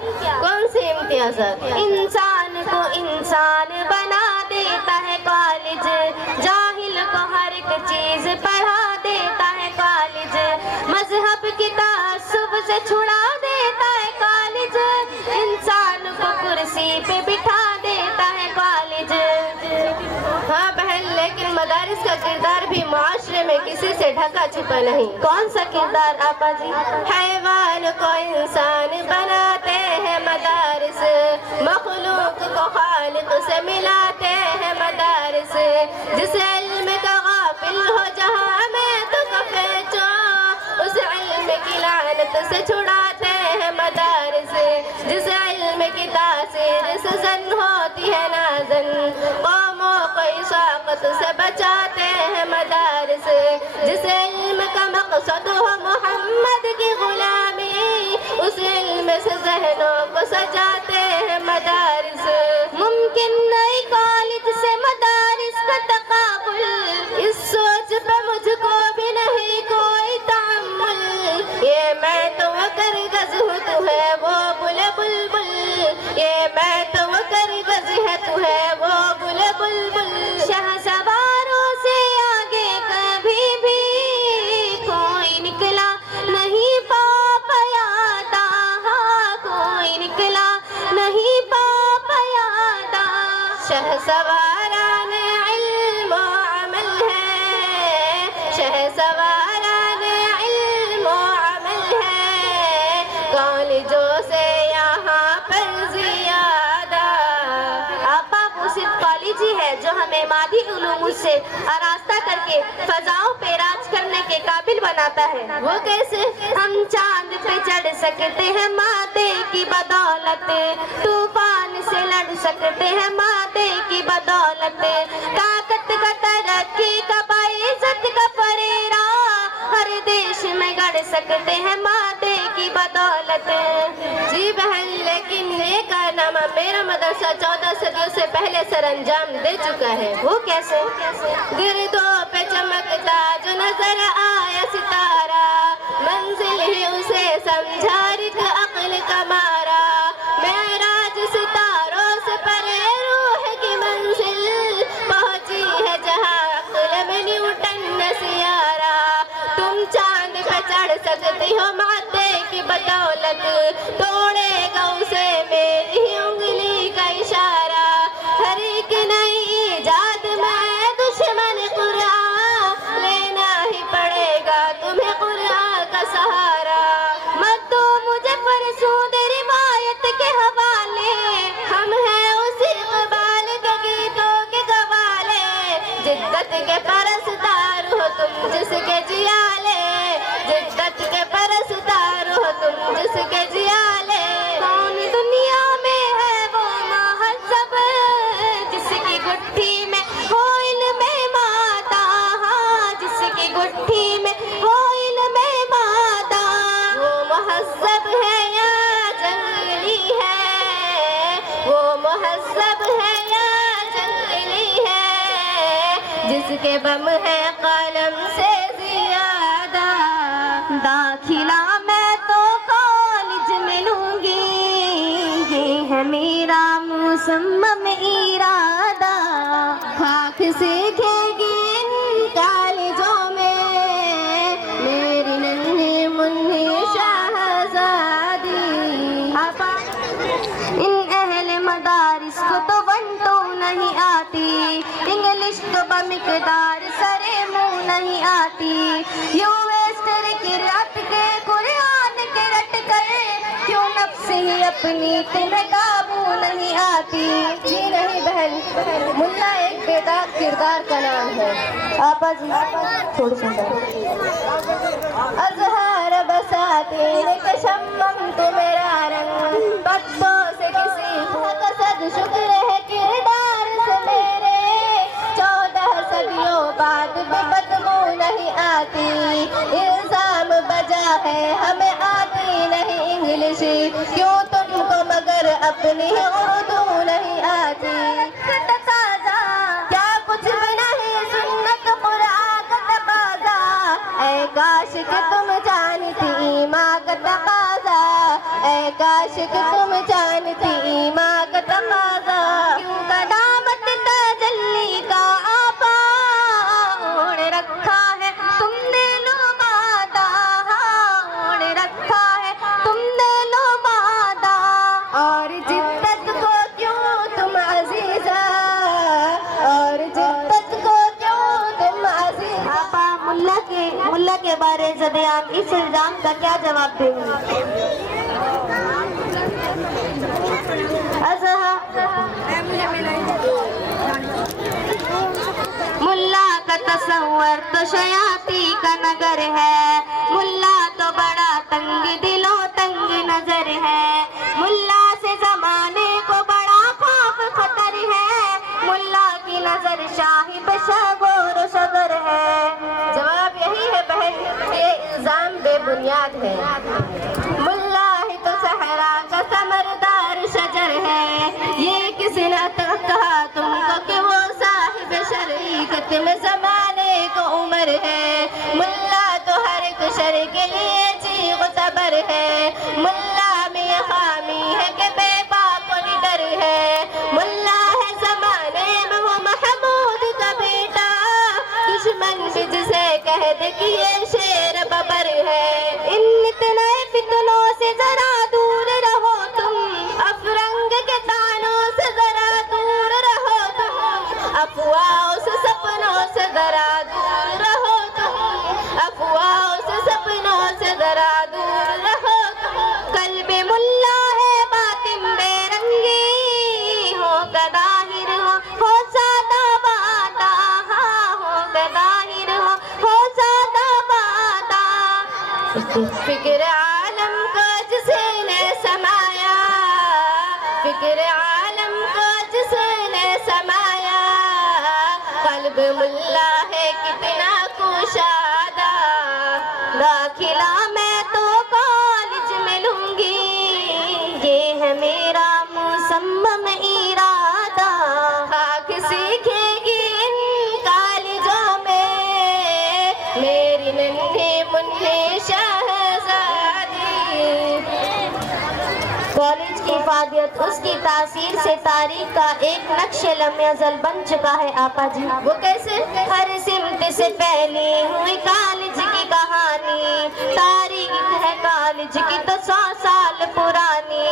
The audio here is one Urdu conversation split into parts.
کیا کون سے امتیازات؟ انسان کو انسان بنا دیتا ہے کالج، جاہل کو ہر ایک چیز پڑھا دیتا ہے کالج، مذہب کی تعصب سے چھڑا دیتا ہے کالج، انسان کو کرسی پہ بٹھا دیتا ہے کالج۔ ہاں بہن، لیکن مدارس کا کردار بھی معاشرے میں کسی سے ڈھکا چھپا نہیں۔ کون سا کردار آپا جی؟ حیوان کو انسان بناتے ہیں مدارس، مخلوق کو خالق سے ملاتے ہیں مدارس، جس علم کا غافل ہو جہاں میں تو کفیچو، اس علم کی لعنت سے چھڑاتے ہیں مدارس، جس علم کی تاثیر سے زن ہوتی ہے نازن، قوموں کو اشاقت سے بچاتے ہیں مدارس، جس علم کا مقصد ہو محمد کی غلامی، اس علم سے ذہنوں کو سجاتے ہیں مدارس۔ ممکن نہیں کالج سے مدارس کا تقابل، اس سوچ پہ مجھ کو بھی نہیں کوئی تعمل، یہ میں تو کرگز ہوں تو ہے وہ بلبل، یہ میں تو کرگز ہے تو ہے وہ بلبل، شہسواروں سے آگے کبھی بھی کوئی نکلا نہیں پاپ یادا، کوئی نکلا نہیں پاپ یادا۔ شہسواران علم و عمل ہے، شہسواران علم و عمل ہے، کالجوں سے یہاں پر زیادہ۔ آپا وہ صرف کالج ہی ہے جو ہمیں مادی علوم سے آراستہ کر کے فضاؤں پہ راج کرنے کے قابل بناتا ہے۔ وہ کیسے؟ ہم چاند پہ چڑھ سکتے ہیں مادے کی بدولت، طوفان سے لڑ سکتے ہیں مادے کی بدولت، طاقت کا ترقی کا باعزت کا فریرا ہر دیش میں گڑھ سکتے ہیں مادے کی بدولت۔ جی بہن، لیکن یہ کارنامہ میرا مدرسہ 14 صدیوں سے پہلے سر انجام دے چکا ہے۔ وہ کیسے؟ گردوں پہ چمکتا جو نظر آیا ستارہ، منزل ہی اسے سمجھا رک عقل کا مارا، معراج ستاروں سے پرے روح کی منزل، پہنچی ہے جہاں عقل میں نیوٹن نے سیارہ، تم چاند پہ چڑھ سکتی ہو مادے کی بدولت، توڑے گا اسے میری ہی انگلی کا اشارہ، ہر ایک نئی ایجاد میں دشمن قرآن، لینا ہی پڑے گا تمہیں قرآن کا سہارا۔ مت دو مجھے فرسود روایت کے حوالے، ہم ہیں اس اقبال کے گیتوں کے گوالے، جدت کے پرستار ہو تم جس کے جیالے، جدت کے پرستار ہو تم جس کے جیالے۔ کون دنیا میں ہے وہ مہذب جس کی گٹھی میں ہو علم مادہ، جس کی گٹھی میں ہو علم مادہ؟ وہ مہذب ہے یا جنگلی ہے، وہ مہذب ہے یا جنگلی ہے، جس کے بم ہے قلم سے زیادہ۔ داخلہ میں تو کالج میں لوں گی، یہ ہے میرا مصمم ارادہ، خاک سیکھے گی ان کالجوں میں میری ننھی منھی شہزادی۔ آپا ان اہل مدارس کو تو ون ٹو نہیں آتی، انگلش تو بمقدار سرے منہ نہیں آتی، یوں ویسٹر کی رٹ کے قرآن کے رٹ کر کیوں نفس ہی اپنی تمہیں قابو نہیں آتی؟ جی نہیں بہن، ملا ایک بیدار کردار کا نام ہے۔ آپا جی تھوڑی سی ازہار بساتین کے شمم تو میرا رنگ، پتوں سے کسی قصد شکر ہے کردار سے میرے، 14 صدیوں بعد بھی بدبو نہیں آتی، الزام بجا ہے ہمیں آتی نہیں انگلش، کیوں تم کو مگر اپنی اردو نہیں آتی؟ کیا کچھ بھی نہیں سنت قرآن کا تقاضا، اے کاش کہ تم جانتی ایمان کا تقاضا، اے کاش کہ تم جانتی ایمان کا تقاضا، کیوں قدامت تجلی کا آپا اوڑھ رکھا ہے تم نے لبادہ، اوڑھ رکھا ہے تم نے لبادہ، اور جدت کو کیوں تم عزیزہ، اور جدت کو کیوں تم عزیزہ۔ آپا ملا کے بارے زدیان اس الزام کا کیا جواب دیں گے؟ ملا کا تصور تو شیاطی کا نگر ہے، ملا تو بڑا تنگ دل و تنگ نظر ہے، ملا سے زمانے کو بڑا خوف خطر ہے، ملا کی نظر شاہد شگور و شگر ہے۔ جواب یہی ہے بہن، یہ الزام بے بنیاد ہے۔ ملا ہی تو صحرا کا ثمردار شجر ہے، یہ کس نے کہا تم کو کہ وہ صاحب شریعت میں زمانے کو عمر ہے، ملا تو ہر ایک شر کے لیے چیغ صبر ہے، ملا میں یہ خامی ہے کہ بے باک و نڈر ہے، ملا ہے زمانے میں وہ محمود کا بیٹا، دشمن بھی جسے کہہ دے کہ یہ شیر ببر ہے۔ ان اتنے فتنوں سے ذرا دور رہو تم، افرنگ کے تانوں سے ذرا دور رہو تم، افواہوں سے سپنوں سے ذرا دور رہو تم، افواہوں سے سپنوں سے ذرا دور رہو تم۔ قلب ملا ہے باطن بے رنگی، ہو ظاہر ہو سادہ بادہ، ہو ظاہر ہو سادہ بادہ۔ فکر عالم کو جس نے سمایا، فکر عالم کو جس نے سمایا، قلب ملا ہے کتنا کشادہ، داخلہ میں تو کالج میں لوں گی، یہ ہے میرا مصمم ارادہ، خاک سیکھے گی ان کالجوں میں میری ننھی منھی شہزادی۔ کالج کی افادیت اس کی تاثیر سے تاریخ کا ایک نقش لمحہ ازل بن چکا ہے آپا جی۔ وہ کیسے؟ ہر سمت سے پھیلی ہوئی کالج کی کہانی، تاریخ ہے کالج کی تو 100 سال پرانی،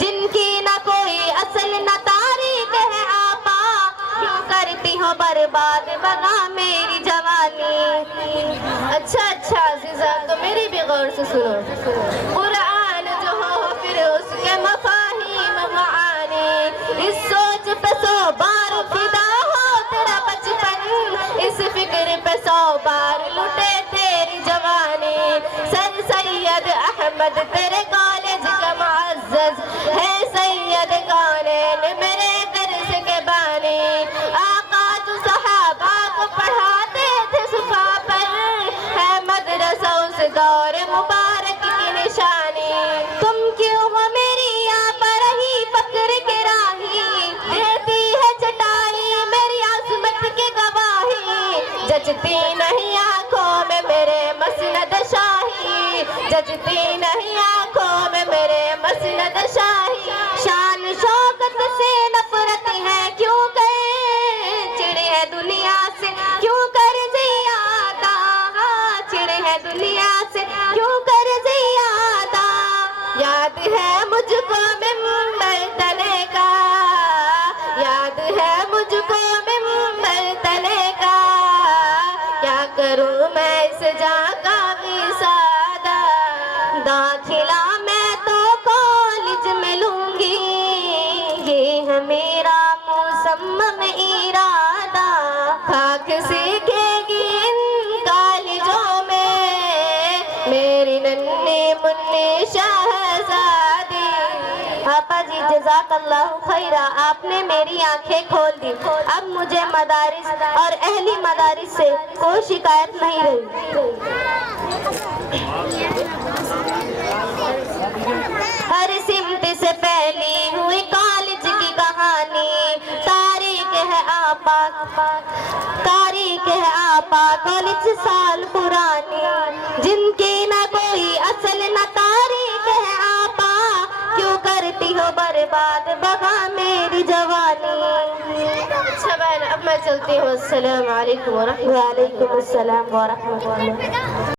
جن کی نہ کوئی اصل نہ تاریخ ہے آپا، کیوں کرتی ہو برباد بنا میری جوانی۔ اچھا عزیزہ، تو میری بھی غور سے سنو۔ قرآن جو ہو پھر اس کے مفاہیم معانی، اس سوچ پہ 100 بار فدا ہو تیرا بچپن، اس فکر پہ 100 بار لٹے تیری جوانی۔ سر سید احمد تیرے کالج کا معزز ہے، سید کونین میرے درس کے بانی، آقا جو صحابہ کو پڑھاتے تھے صفا پر، ہے مدرسہ اس دور مبارک کی نشانی۔ تم کیوں ہو میری یہاں پر ہی فکر کے راہی، دیتی ہے چٹائی میری عظمت کی گواہی، جچتی نہیں آنکھوں میں میرے مسند شاہی، جچتی نہیں آنکھوں میں میرے مسند شاہی۔ شان شوکت سے نفرت ہے کیوں کہ چڑے ہے دنیا سے، کیوں کر زیادہ، چڑے ہے دنیا سے کیوں کر زیادہ۔ یاد ہے مجھ کو ممبر تلے کا، یاد ہے مجھ کو ممبر تلے کا، کیا کروں میں اس جہاں کا وسادہ، داخلہ میں تو کالج میں لوں گی، یہ ہے میرا مصمم ارادہ، خاک سیکھے گی ان کالجوں میں میری ننھی منھی شہزادی۔ آپا جی جزاک اللہ خیرہ، آپ نے میری آنکھیں کھول دی، اب مجھے مدارس اور اہلی مدارس سے کوئی شکایت نہیں رہی۔ ہر سمت سے پھیلی ہوئی کالج کی کہانی، تاریخ ہے آپا، تاریخ ہے آپا کالج سال پرانی، جن کی نہ کوئی اصل نہ تاریخ ہے آپا، بغا میری جوانی. اچھا بہن اب میں چلتی ہوں. السلام علیکم ورحمۃ اللہ. وعلیکم السلام ورحمۃ اللہ.